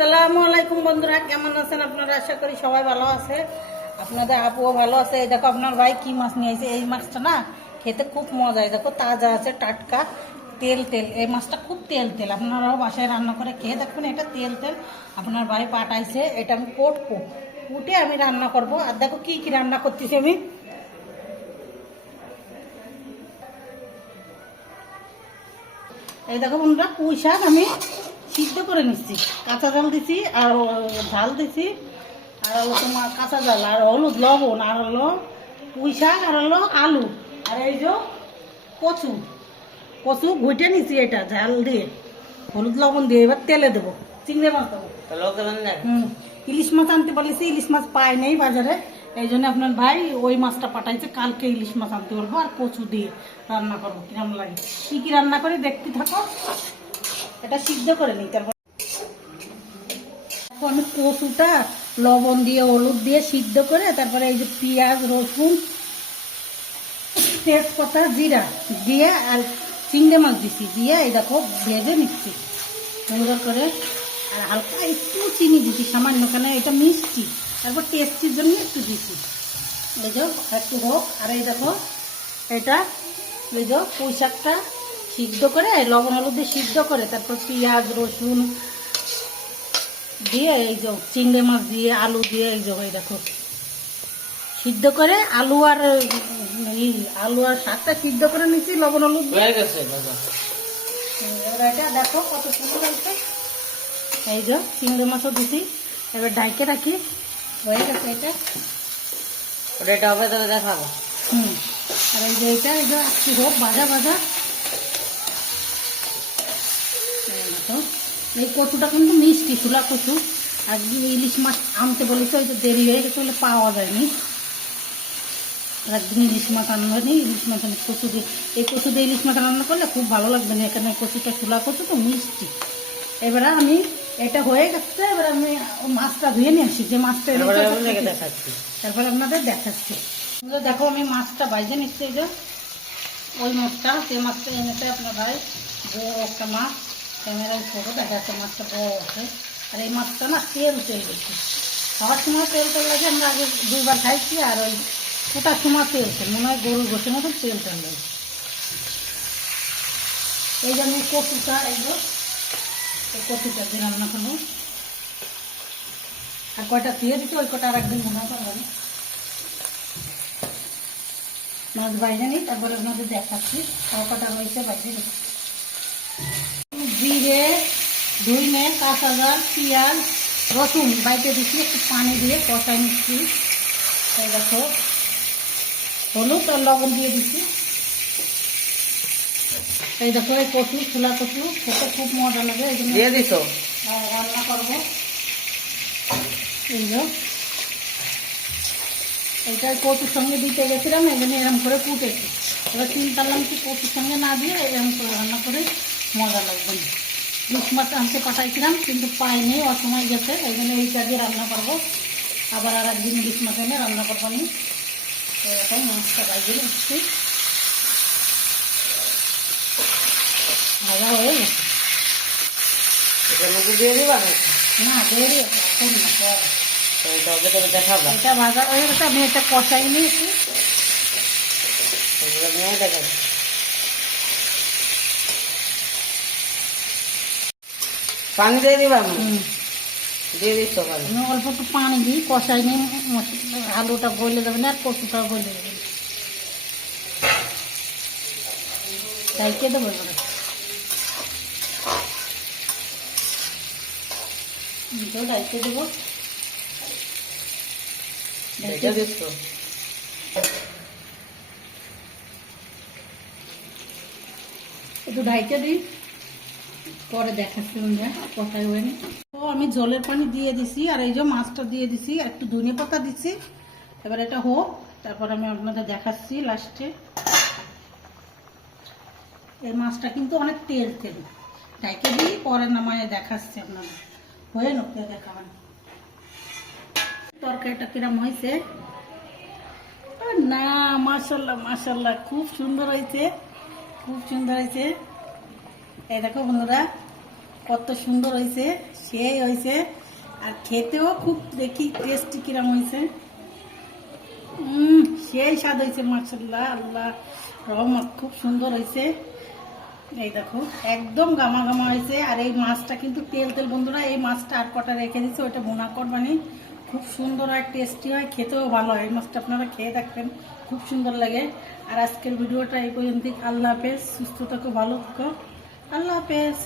আসসালামু আলাইকুম বন্ধুরা, কেমন আছেন আপনারা? আশা করি সবাই ভালো আছে, আপনাদের আপুও ভালো আছে। এই দেখো আপনার ভাই কি মাছ নিয়ে এসেছে। এই মাছটা না খেতে খুব মজা, দেখো তাজা আছে, টাটকা, তেল তেল। এই মাছটা খুব তেল তেল, আপনারাও বাসায় রান্না করে খেয়ে দেখবেন। এটা তেল তেল আপনার ভাই পাঠাইছে, এটা আমি কুটে আমি রান্না করব। আর দেখো কি কি রান্না করতেছি আমি। এই দেখো বন্ধুরা, পুঁই শাক আমি সিদ্ধ করে নিচ্ছি, কাঁচা জাল দিছি আর ঝাল দিছি, আর হলো তোমার কাঁচা জাল আর হলুদ লবণ, আর হলো পুঁই শাক, আর হলো আলু, আর এই যে কচু কচু ঘুটে নিচ্ছি, এটা ঝাল দিয়ে হলুদ লবণ দিয়ে এবার তেলে দেবো। চিংড়ি মাছ দেবো। ইলিশ মাছ আনতে বলেছি, ইলিশ মাছ পাই নেই বাজারে, এই জন্য আপনার ভাই ওই মাছটা পাঠাইছে। কালকে ইলিশ মাছ আনতে বলবো, আর কচু দিয়ে রান্না করবো। কিরম লাগে, কি কি রান্না করে দেখতে থাকো। এটা সিদ্ধ করে নিই, তারপর আমি কচুটা লবণ দিয়ে হলুদ দিয়ে সিদ্ধ করে, তারপরে এই যে পেঁয়াজ রসুন তেজপাতা জিরা দিয়ে আর চিংড়ি মাছ দিছি, দিয়ে এই দেখো ভেজে নিচ্ছি সুন্দর করে। আর হালকা একটু চিনি দিচ্ছি সামান্য, কেন এটা মিষ্টি, তারপর টেস্টির জন্য একটু দিচ্ছি। এই যে একটু হোক। আর এই দেখো এটা এই যে পুঁই শাকটা সিদ্ধ করে লবণ হলুদ দিয়ে সিদ্ধ করে, তারপর পেঁয়াজ রসুন দিয়ে এই যে চিংড়ি মাছ দিয়ে আলু দিয়ে এই যে এই দেখো সিদ্ধ করে আলু আর শাকটা সিদ্ধ করে নিচ্ছি লবণ হলুদ দিয়ে। এবার এটা দেখো কত সুন্দর হয়েছে। এই যে চিংড়ি মাছও দিছি, এবার ঢাইকে রাখি, হয়ে গেছে এটা। ওটা হবে তবে দেখাবো। আর এই যে এটা এই যে একটু হোক ভাজা ভাজা। এই কচুটা কিন্তু মিষ্টি, চুলা কচু। আর ইলিশ মাছ আনতে বলেছে, ওই যে দেরি হয়ে গেছে বলে পাওয়া যায়নি। আর একদিন ইলিশ মাছ আনবেনি, ইলিশ মাছ কচু দিয়ে, এই কচু দিয়ে ইলিশ মাছ রান্না করলে খুব ভালো লাগবে না। এখানে কচুটা চুলা কচু তো মিষ্টি। এবারে আমি এটা হয়ে গেছে, এবার আমি মাছটা ধুয়ে নিয়ে আসি, যে মাছটা দেখাচ্ছি, তারপরে আপনাদের দেখাচ্ছি। দেখো আমি মাছটা বাইজে নিচ্ছি, এই যে ওই মাছটা, যে মাছটা এনেছে আপনার ভাই, বড় একটা মাছ, ক্যামেরায় ছোটো দেখা যাচ্ছে, মাছটা বড় আছে। আর এই মাছটা না তেল তেল বেশি, খাওয়ার সময় তেল তেল লাগে। আমরা আগে দুইবার খাইছি, আর ওই ফোটার সময় তেল তেল মনে হয় গরুর গোষ্ঠীর মতন তেল তেল লাগে। এই যে আমি কচুটা, এই কচুটা দিয়ে রান্না করবো। আর কয়টা দিয়ে দিচ্ছি, ওই কটা আর একদিন মনে করবেন। মাছ বাইরে নিই, তারপরে আপনাদের দেখাচ্ছি কটা রয়েছে বাইরে। জিরে ধুইনে কাঁচা জাল পেঁয়াজ রসুন বাইতে দিচ্ছি, একটু পানি দিয়ে কষাই নিচ্ছি। এই দেখো হলুদ আর লবণ দিয়ে দিচ্ছি। এই দেখো এই কচু, ছোলা কচু খেতে খুব মজা লাগে, এই জন্য দিয়ে দিছো রান্না করবো। এই যে এইটা কচুর সঙ্গে দিতে গেছিলাম, এই জন্য এরকম করে কুটেছি। এবার চিন্তা করলাম কি কচুর সঙ্গে না দিয়ে এরকম করে রান্না করে মজা লাগবে না। ইলিশ মাছ আনতে পাঠাইছিলাম কিন্তু পাইনি, অসময় গেছে, এই জন্য এইটা দিয়ে রান্না করবো। আবার আর একদিন ইলিশ মাছ এনে রান্না করবো নি। তো এখন মাছটা বাইরে নিচ্ছি, ভাজা হয়ে গেছে। এটার মধ্যে দিয়ে দিবা না দেরি এখন না, পরে তবে তবে দেখাবো। এটা ভাজা হয়ে গেছে, আমি এটা কষাই নিয়েছি। দেখাচ্ছি, পানি দিয়ে দিবা, দিয়ে দিচ্ছ পানি। আমি অল্প একটু পানি দিই, কষাই নিই, আলুটা গলে যাবে না আর কচুটাও গলে যাবে। ঢাইকে দেবো এবারে, ঢাইকে দেবো। একটু ঢাইকে দিই, পরে দেখাচ্ছি কোথায় হয়নি। তো আমি জলের পানি দিয়ে দিছি, আর এই যে মাছটা দিয়ে দিছি, একটু ধনে পাতা দিচ্ছি। এবার এটা হোক, তারপর আমি আপনাদের দেখাচ্ছি লাস্টে। এই মাছটা কিন্তু অনেক তেল তেল, ঢাইকে দিই, পরে নামায় দেখাচ্ছি আপনাদের। হয়ে নোকে দেখাবেন তরকারিটা কিরম হয়েছে। না মাশাল্লাহ মাশাল্লাহ, খুব সুন্দর হয়েছে, খুব সুন্দর হয়েছে। এই দেখো বন্ধুরা, কত সুন্দর হয়েছে, সেই হয়েছে। আর খেতেও খুব দেখি টেস্টি কিরম হয়েছে। সেই স্বাদ হয়েছে মাশাআল্লাহ, আল্লাহ রহমত, খুব সুন্দর হয়েছে। এই দেখো একদম গামা গামা হয়েছে। আর এই মাছটা কিন্তু তেল তেল বন্ধুরা, এই মাছটা আর কটা রেখে দিচ্ছে, ওইটা ভুনা করবানি, খুব সুন্দর হয়, টেস্টি হয়, খেতেও ভালো হয়। এই মাছটা আপনারা খেয়ে দেখবেন, খুব সুন্দর লাগে। আর আজকের ভিডিওটা এই পর্যন্ত। আল্লাহ হাফেজ, সুস্থ থাকো, ভালো থাকো, আল্লাহ হাফেজ।